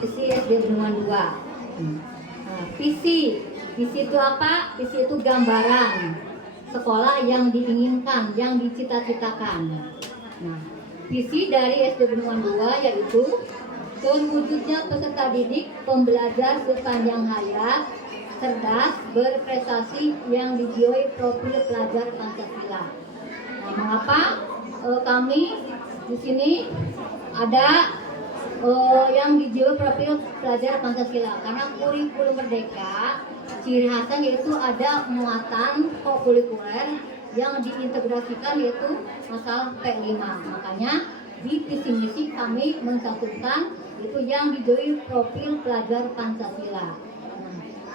Visi SD Bendungan 2. Nah, visi itu apa? Visi itu gambaran sekolah yang diinginkan, yang dicita-citakan. Nah, visi dari SD Bendungan 2 yaitu terwujudnya peserta didik pembelajar sepanjang hayat, cerdas, berprestasi yang dijiwai profil pelajar Pancasila. Nah, mengapa kami di sini ada yang dijiwai profil pelajar Pancasila? Karena kurikulum Merdeka ciri khasnya yaitu ada muatan kokurikuler yang diintegrasikan yaitu masalah P5. Makanya di visi misi kami mencantumkan itu yang dijiwai profil pelajar Pancasila.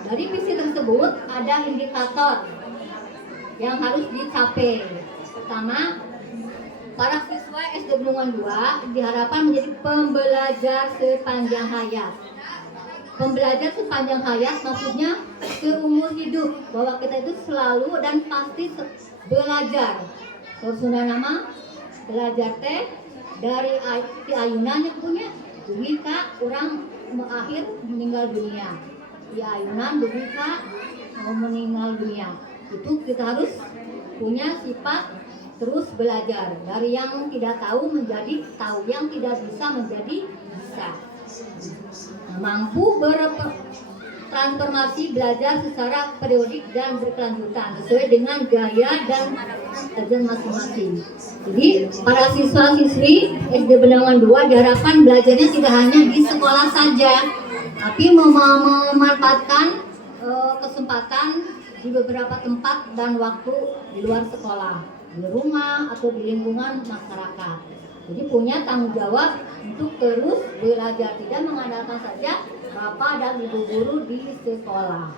Dari visi tersebut ada indikator yang harus dicapai. Pertama, para siswa SD Bendungan 2 diharapkan menjadi pembelajar sepanjang hayat. Pembelajar sepanjang hayat maksudnya seumur hidup, bahwa kita itu selalu dan pasti belajar. Sudah nama belajar teh dari ayunan yang punya jika orang akhir meninggal dunia. Di ayunan jika meninggal dunia. Itu kita harus punya sifat terus belajar, dari yang tidak tahu menjadi tahu, yang tidak bisa menjadi bisa. Mampu bertransformasi belajar secara periodik dan berkelanjutan sesuai dengan gaya dan ajar masing-masing. Jadi para siswa-siswi SD Bendungan 2 diharapkan belajarnya tidak hanya di sekolah saja, tapi memanfaatkan kesempatan di beberapa tempat dan waktu di luar sekolah, di rumah atau di lingkungan masyarakat. Jadi punya tanggung jawab untuk terus belajar, tidak mengandalkan saja bapak dan ibu guru di sekolah.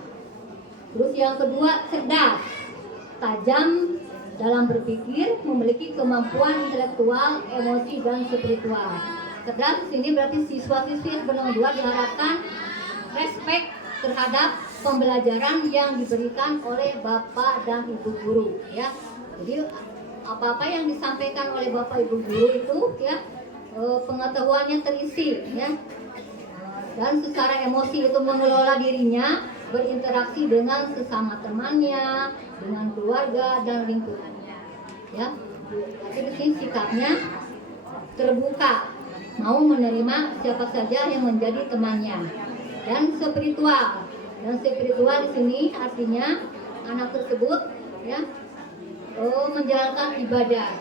Terus yang kedua, cerdas, tajam dalam berpikir, memiliki kemampuan intelektual, emosi dan spiritual. Cerdas di sini berarti siswa-siswi SD Bendungan 2 diharapkan respek terhadap pembelajaran yang diberikan oleh bapak dan ibu guru, ya. Jadi apa-apa yang disampaikan oleh bapak ibu guru itu, ya, pengetahuannya terisi, ya, dan secara emosi itu mengelola dirinya, berinteraksi dengan sesama temannya, dengan keluarga dan lingkungannya, ya. Jadi di sini sikapnya terbuka, mau menerima siapa saja yang menjadi temannya, dan spiritual. Dan spiritual di sini artinya anak tersebut, ya, menjalankan ibadah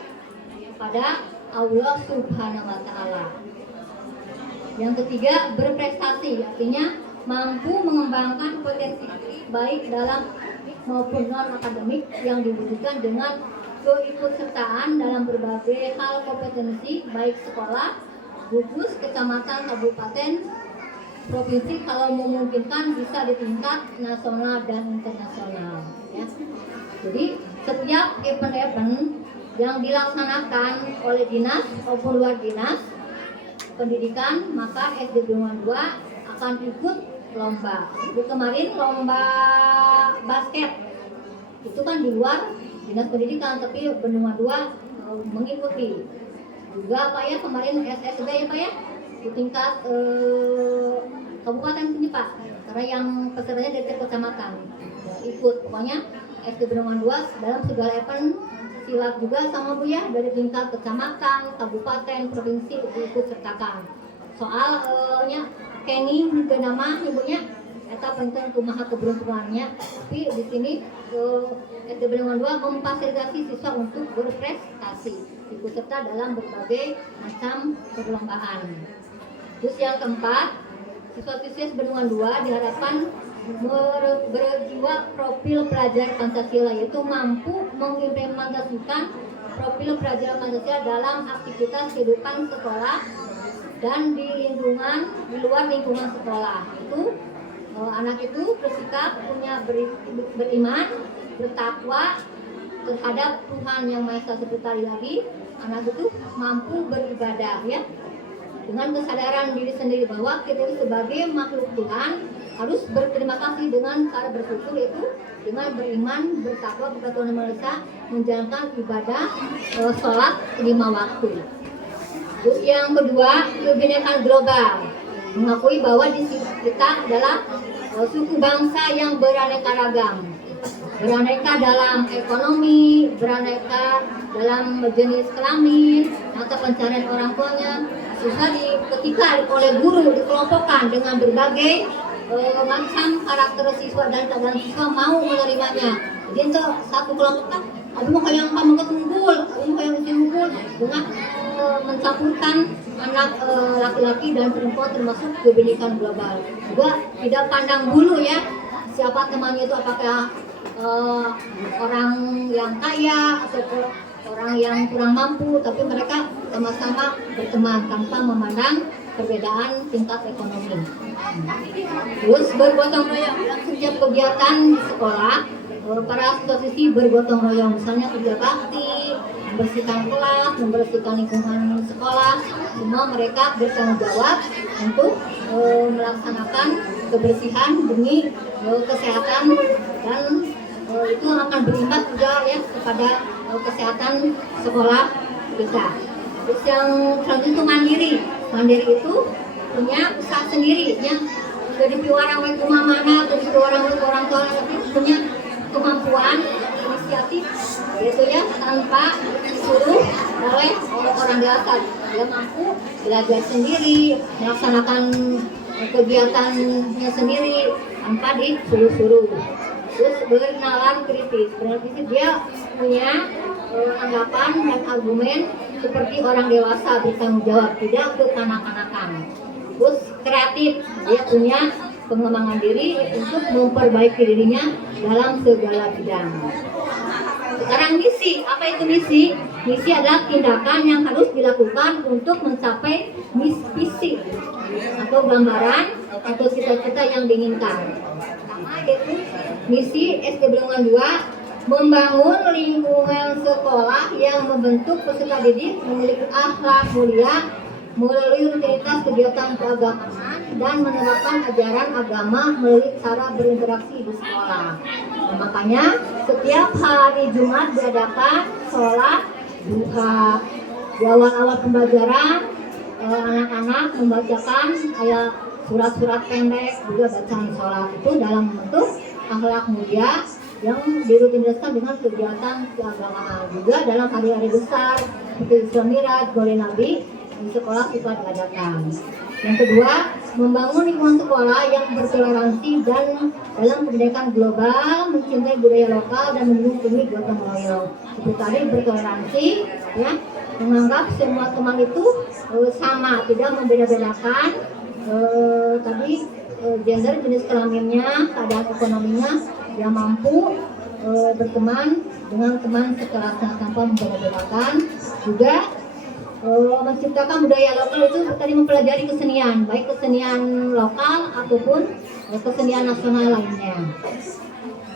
pada Allah Subhanahu wa Ta'ala. Yang ketiga, berprestasi, artinya mampu mengembangkan potensi diri baik dalam maupun non akademik yang diwujudkan dengan keikutsertaan dalam berbagai hal kompetensi baik sekolah, gugus, kecamatan, kabupaten, provinsi, kalau memungkinkan bisa di tingkat nasional dan internasional, ya. Jadi setiap event-event yang dilaksanakan oleh dinas maupun luar dinas pendidikan, maka SD Bendungan 2 akan ikut lomba. Itu kemarin lomba basket, itu kan di luar dinas pendidikan, tapi Bendungan 2 mengikuti. Juga Pak ya, kemarin SSB ya Pak ya, di tingkat kabupaten sini Pak, karena yang pesertanya dari kecamatan ya, ikut. Pokoknya SD Bendungan 2 dalam segala event silat juga sama Bu ya, dari tingkat kecamatan, kabupaten, provinsi ikut sertakan. Soalnya Kenny juga nama ibunya, eta penting kumaha keberuntungannya. Tapi di sini SD Bendungan 2 memfasilitasi siswa untuk berprestasi, ikut serta dalam berbagai macam perlombaan. Terus yang keempat, siswa-siswi Bendungan 2 diharapkan berjiwa profil pelajar Pancasila, yaitu mampu mengimplementasikan profil pelajar Pancasila dalam aktivitas kehidupan sekolah dan di luar lingkungan sekolah. Itu anak itu bersikap punya beriman, bertakwa terhadap Tuhan Yang Maha Esa. Seperti tadi, anak itu mampu beribadah, ya, dengan kesadaran diri sendiri bahwa kita sebagai makhluk Tuhan harus berterima kasih dengan cara bersyukur, yaitu dengan beriman, bertakwa kepada Tuhan Yang Maha Esa, menjalankan ibadah sholat 5 waktu. Terus yang kedua, kebinekaan global. mengakui bahwa di kita adalah suku bangsa yang beraneka ragam, beraneka dalam ekonomi, beraneka dalam jenis kelamin atau pencarian orang tuanya. Susah ketika oleh guru dikelompokkan dengan berbagai macam karakter siswa dan keadaan siswa mau menerimanya. Jadi itu satu kelompok kan, aku mau kayak kamu ketunggul, aku mau kayak ketunggul, dengan mencampurkan anak laki-laki dan perempuan termasuk kebenekaan global. Juga tidak pandang bulu ya, siapa temannya itu, apakah orang yang kaya atau orang yang kurang mampu, tapi mereka sama-sama berteman tanpa memandang perbedaan tingkat ekonomi. Terus bergotong royong dalam setiap kegiatan di sekolah, para siswa-siswi bergotong royong, misalnya kerja bakti, membersihkan kelas, membersihkan lingkungan sekolah, semua mereka bertanggung jawab untuk melaksanakan kebersihan demi kesehatan, dan itu akan berimbas juga ya kepada kesehatan sekolah kita. Terus yang selanjutnya itu mandiri. Mandiri itu punya usaha sendiri ya. Jadi orang oleh rumah mana, jadi orang tua, tapi punya kemampuan inisiatif yaitu ya, tanpa disuruh oleh orang dewasa. Dia mampu belajar sendiri, melaksanakan kegiatannya sendiri tanpa disuruh-suruh. Terus bernalar kritis. Bernalar kritis dia punya anggapan dan argumen seperti orang dewasa, bertanggung jawab, tidak kekanak-kanakan. Terus kreatif, dia punya pengembangan diri untuk memperbaiki dirinya dalam segala bidang. Sekarang misi, apa itu misi? Misi adalah tindakan yang harus dilakukan untuk mencapai visi atau gambaran atau cita-cita yang diinginkan. Pertama yaitu misi SD Belungan 2, membangun lingkungan sekolah yang membentuk peserta didik memiliki akhlak mulia melalui rutinitas kegiatan keagamaan dan menerapkan ajaran agama melalui cara berinteraksi di sekolah. Nah, makanya setiap hari Jumat diadakan sholat duha. Di awal-awal pembelajaran anak-anak membacakan ayat surat-surat pendek, juga bacaan sholat itu dalam bentuk akhlak mulia yang dirutinkan dengan kegiatan keagamaan. Juga dalam hari-hari besar seperti Isra Miraj, Maulid Nabi di sekolah juga diadakan. Yang kedua, membangun lingkungan sekolah yang bertoleransi dan dalam pendidikan global, mencintai budaya lokal dan melindungi gotong royong. Seperti tadi bertoleransi, ya, menganggap semua teman itu sama, tidak membeda-bedakan tadi gender, jenis kelaminnya, keadaan ekonominya, yang mampu berteman dengan teman sekelasnya tanpa membeda-bedakan. Juga menciptakan budaya lokal itu tadi mempelajari kesenian, baik kesenian lokal ataupun kesenian nasional lainnya.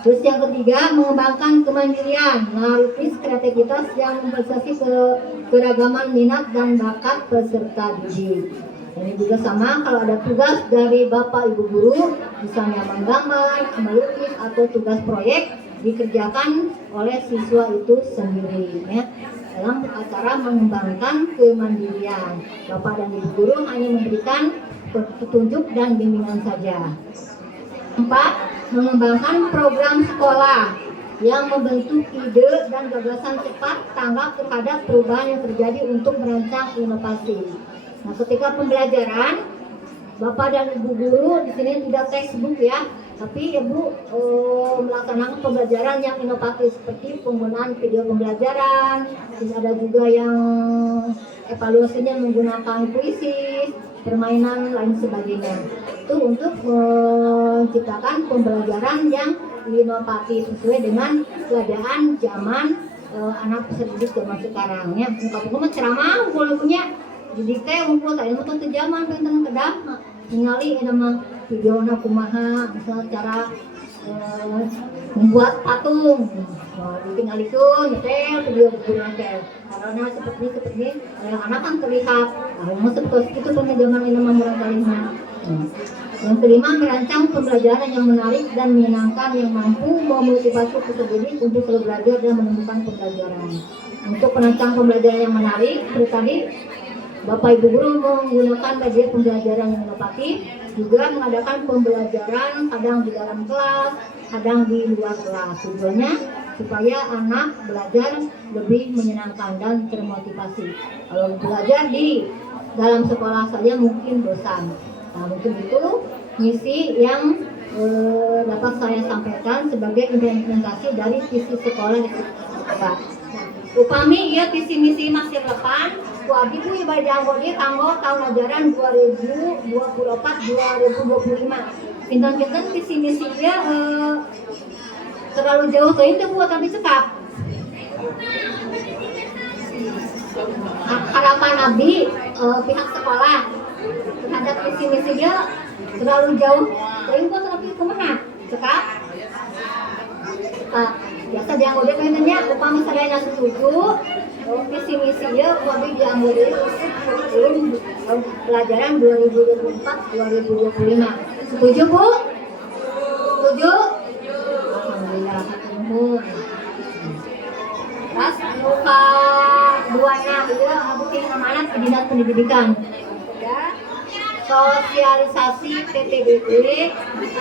Terus yang ketiga, mengembangkan kemandirian melalui kreativitas yang memfasilitasi keragaman minat dan bakat peserta didik. Ini juga sama kalau ada tugas dari Bapak Ibu Guru, misalnya menggambar, melukis atau tugas proyek dikerjakan oleh siswa itu sendiri ya, dalam acara mengembangkan kemandirian. Bapak dan Ibu Guru hanya memberikan petunjuk dan bimbingan saja. 4. Mengembangkan program sekolah yang membentuk ide dan gagasan cepat tanggap terhadap perubahan yang terjadi untuk merancang inovasi. Nah, ketika pembelajaran, Bapak dan Ibu Guru di sini tidak textbook ya, tapi Ibu melaksanakan pembelajaran yang inovatif seperti penggunaan video pembelajaran. Terus ada juga yang evaluasinya menggunakan puisi, permainan lain sebagainya. Itu untuk menciptakan pembelajaran yang inovatif sesuai dengan keadaan zaman anak peserta didik zaman sekarang ya. Muka-muka ceramah kalau punya jadi teh ngumpul tadi nonton ke zaman pengen kedah ningali nama video kumaha misalnya cara membuat patung ditinggalikeun nyetel video nyetel karena seperti anak kan terlihat seperti itu punya zaman ini murah kalinya. Yang kelima, merancang pembelajaran yang menarik dan menyenangkan yang mampu memotivasi peserta didik untuk selalu belajar dan menemukan pembelajaran. Untuk merancang pembelajaran yang menarik seperti tadi Bapak Ibu guru menggunakan media pembelajaran yang inovatif, juga mengadakan pembelajaran kadang di dalam kelas, kadang di luar kelas. Tujuannya supaya anak belajar lebih menyenangkan dan termotivasi. Kalau belajar di dalam sekolah saja mungkin bosan. Nah, mungkin itu misi yang dapat saya sampaikan sebagai implementasi dari visi sekolah di sekolah. Upami ya visi misi masih depan, kuabi ku ibadah janggodi kanggo tahun ajaran 2024-2025. Pinten-pinten visi misi ya terlalu jauh tuh itu buat tapi cekap. Harapan abdi pihak sekolah terhadap visi misi dia terlalu jauh. Tapi buat tapi kumaha cekap. Biasa dianggota pengennya upama sadayana setuju visi misi ya kuabi dianggota pelajaran 2024-2025. Setuju Bu? Setuju? Alhamdulillah. Terus luka duanya itu bukti amanat ke Dinas Pendidikan. Ya. Sosialisasi PPDB